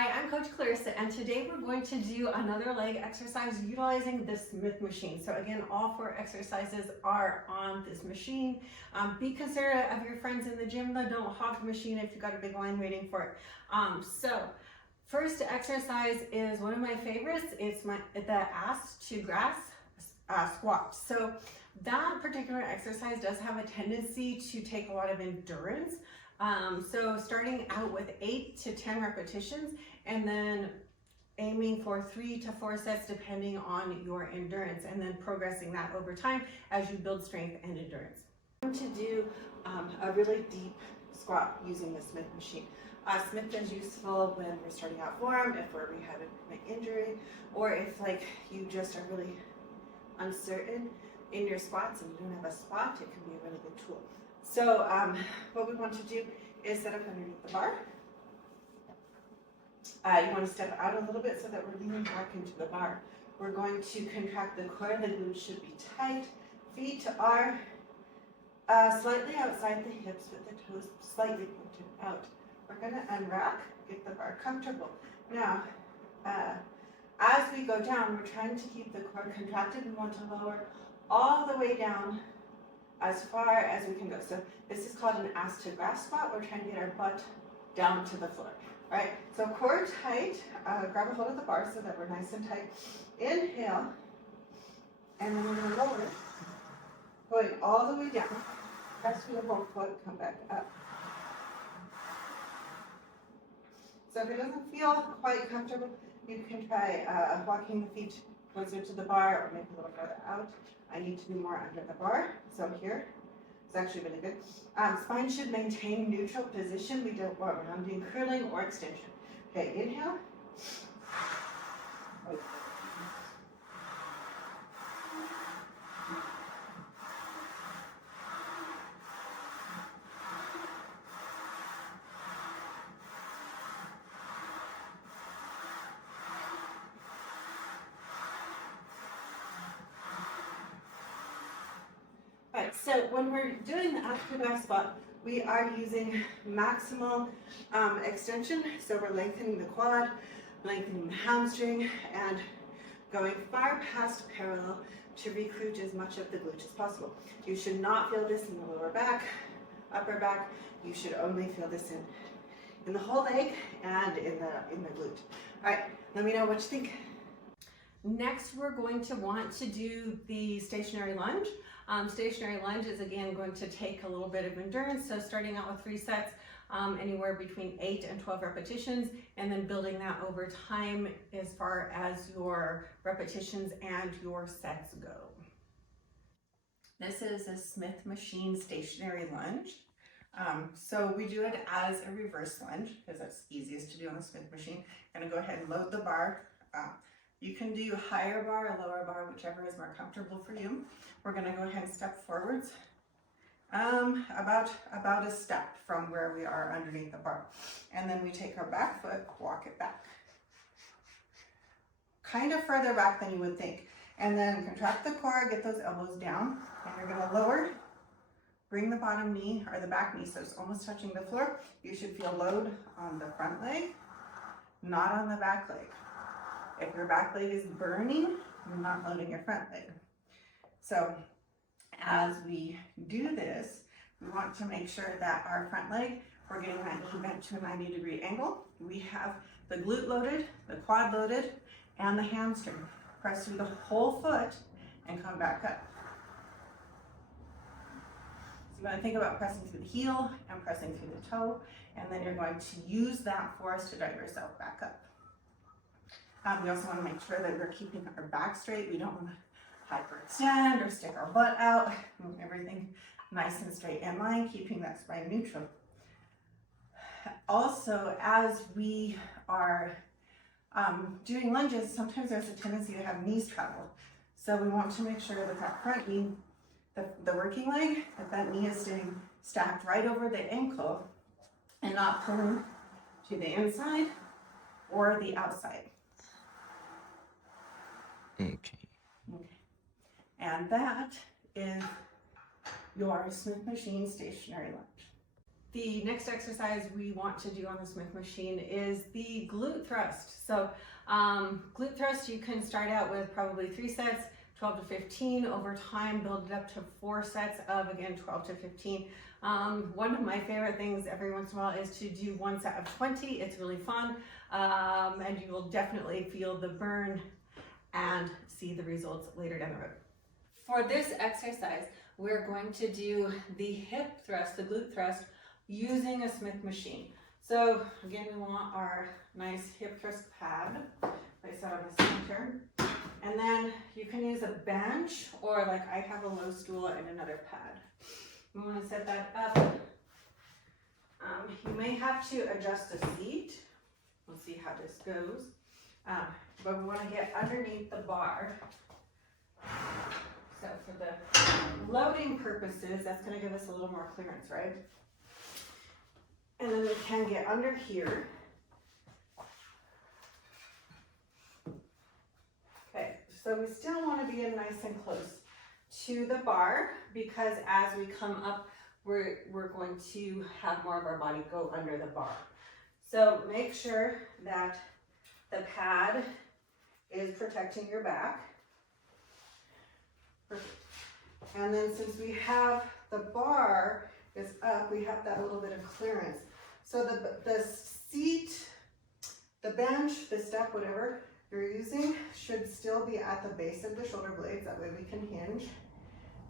Hi, I'm Coach Clarissa, and today we're going to do another leg exercise utilizing the Smith machine. So again, all 4 exercises are on this machine. Be considerate of your friends in the gym that don't hog the machine if you've got a big line waiting for it. So first exercise is one of my favorites. It's the ass to grass squat. So that particular exercise does have a tendency to take a lot of endurance. So starting out with 8 to 10 repetitions and then aiming for 3 to 4 sets depending on your endurance, and then progressing that over time as you build strength and endurance. I'm going to do a really deep squat using the Smith machine. Smith is useful when we're starting out form, if we're rehabbing an injury, or if like you just are really uncertain in your squats and you don't have a spot, it can be a really good tool. So what we want to do is set up underneath the bar. You want to step out a little bit so that we're leaning back into the bar. We're going to contract the core, the glutes should be tight. Feet are slightly outside the hips with the toes slightly pointed out. We're going to unrack, get the bar comfortable. Now, as we go down, we're trying to keep the core contracted. We want to lower all the way down as far as we can go. So this is called an ass to grass squat. We're trying to get our butt down to the floor. All right, so core tight, grab a hold of the bar so that we're nice and tight. Inhale, and then we're gonna lower it, going all the way down. Press through the whole foot, come back up. So if it doesn't feel quite comfortable, you can try walking the feet closer to the bar or maybe a little further out. I need to do more under the bar, so here, it's actually really good. Spine should maintain neutral position. We don't want rounding, curling, or extension. Okay, inhale. Alright, so when we're doing the ass to grass squat, we are using maximal extension. So we're lengthening the quad, lengthening the hamstring, and going far past parallel to recruit as much of the glute as possible. You should not feel this in the lower back, upper back. You should only feel this in the whole leg and in the glute. Alright, let me know what you think. Next, we're going to want to do the stationary lunge. Stationary lunge is again going to take a little bit of endurance. So starting out with 3 sets, anywhere between 8 and 12 repetitions, and then building that over time as far as your repetitions and your sets go. This is a Smith machine stationary lunge. So we do it as a reverse lunge because that's easiest to do on the Smith machine. I'm gonna go ahead and load the bar. You can do a higher bar or lower bar, whichever is more comfortable for you. We're gonna go ahead and step forwards, about a step from where we are underneath the bar. And then we take our back foot, walk it back. Kind of further back than you would think. And then contract the core, get those elbows down, and you're gonna lower, bring the bottom knee or the back knee so it's almost touching the floor. You should feel load on the front leg, not on the back leg. If your back leg is burning, you're not loading your front leg. So as we do this, we want to make sure that our front leg, we're getting that knee bent to a 90-degree angle. We have the glute loaded, the quad loaded, and the hamstring. Press through the whole foot and come back up. So you want to think about pressing through the heel and pressing through the toe, and then you're going to use that force to drive yourself back up. We also want to make sure that we're keeping our back straight. We don't want to hyperextend or stick our butt out. Move everything nice and straight in line, keeping that spine neutral. Also, as we are doing lunges, sometimes there's a tendency to have knees travel. So we want to make sure that that front knee, the working leg, that knee is staying stacked right over the ankle and not pulling to the inside or the outside. Okay. And that is your Smith machine stationary lunge. the next exercise we want to do on the Smith machine is the glute thrust. So glute thrust, you can start out with probably 3 sets, 12 to 15. Over time, build it up to 4 sets of, again, 12 to 15. One of my favorite things every once in a while is to do 1 set of 20. It's really fun, and you will definitely feel the burn and see the results later down the road. For this exercise, we're going to do the hip thrust, the glute thrust, using a Smith machine. So again, we want our nice hip thrust pad. Place that on the center. And then you can use a bench, or like I have a low stool and another pad. We want to set that up. You may have to adjust the seat. We'll see how this goes. But we want to get underneath the bar. So for the loading purposes, that's going to give us a little more clearance, right? And then we can get under here. Okay, so we still want to be in nice and close to the bar, because as we come up, we're going to have more of our body go under the bar. So make sure that the pad is protecting your back. Perfect. And then since we have the bar is up, we have that little bit of clearance. So the seat, the bench, the step, whatever you're using, should still be at the base of the shoulder blades. That way we can hinge.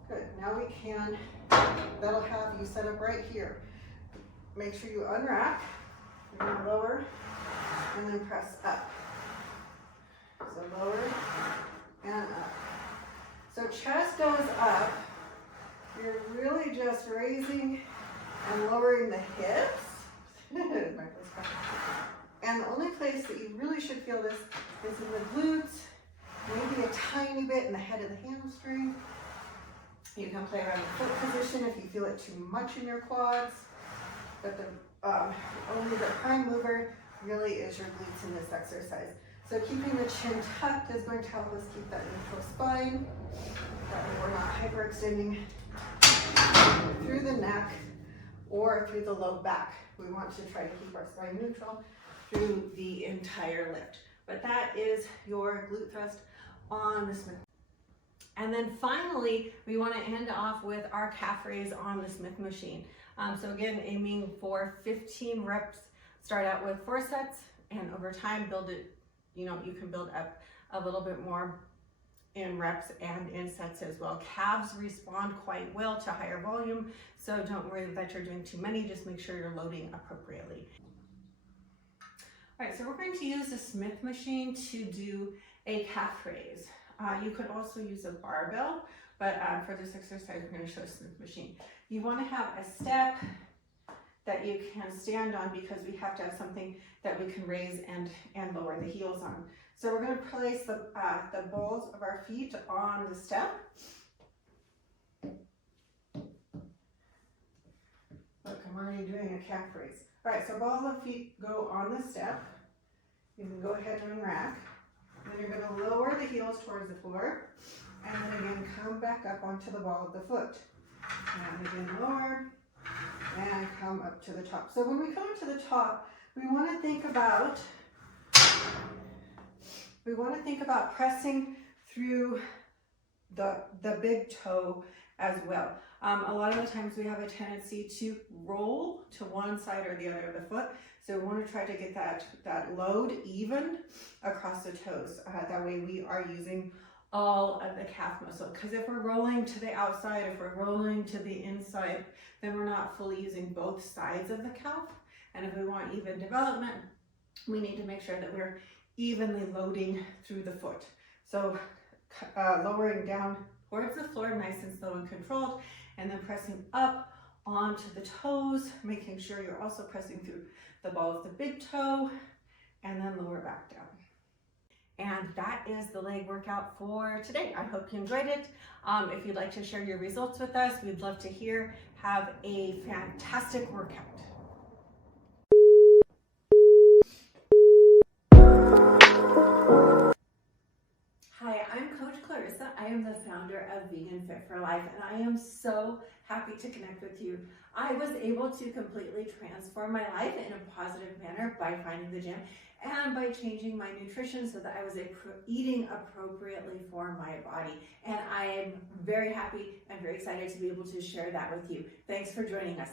Good. Now we can, that'll have you set up right here. Make sure you unrack, you're going to lower, and then press up. So lower and up. So chest goes up. You're really just raising and lowering the hips. And the only place that you really should feel this is in the glutes, maybe a tiny bit in the head of the hamstring. You can play around the foot position if you feel it too much in your quads. But only the prime mover really is your glutes in this exercise. So keeping the chin tucked is going to help us keep that neutral spine. That way we're not hyperextending through the neck or through the low back. We want to try to keep our spine neutral through the entire lift. But that is your glute thrust on the Smith. And then finally, we want to end off with our calf raise on the Smith machine. So again, aiming for 15 reps. Start out with 4 sets, and over time build it, you can build up a little bit more in reps and in sets as well. Calves respond quite well to higher volume, so don't worry that you're doing too many, just make sure you're loading appropriately. All right, so we're going to use the Smith machine to do a calf raise. You could also use a barbell, but for this exercise, we're going to show a Smith machine. You want to have a step that you can stand on, because we have to have something that we can raise and lower the heels on. So we're going to place the balls of our feet on the step. Look, I'm already doing a calf raise. All right, so balls of feet go on the step. You can go ahead and rack. Then you're going to lower the heels towards the floor, and then again come back up onto the ball of the foot. And again lower, and come up to the top. So when we come up to the top, we want to think about pressing through the big toe as well. A lot of the times we have a tendency to roll to one side or the other of the foot. So we want to try to get that load even across the toes. That way we are using all of the calf muscle. Because if we're rolling to the outside, if we're rolling to the inside, then we're not fully using both sides of the calf. And if we want even development, we need to make sure that we're evenly loading through the foot. So lowering down towards the floor, nice and slow and controlled, and then pressing up onto the toes, making sure you're also pressing through the ball of the big toe, and then lower back down. And that is the leg workout for today. I hope you enjoyed it. If you'd like to share your results with us, we'd love to hear. Have a fantastic workout. Hi, I'm Coach Clarissa. I am the founder of Vegan Fit for Life, and I am so happy to connect with you. I was able to completely transform my life in a positive manner by finding the gym and by changing my nutrition so that I was eating appropriately for my body. And I am very happy and very excited to be able to share that with you. Thanks for joining us.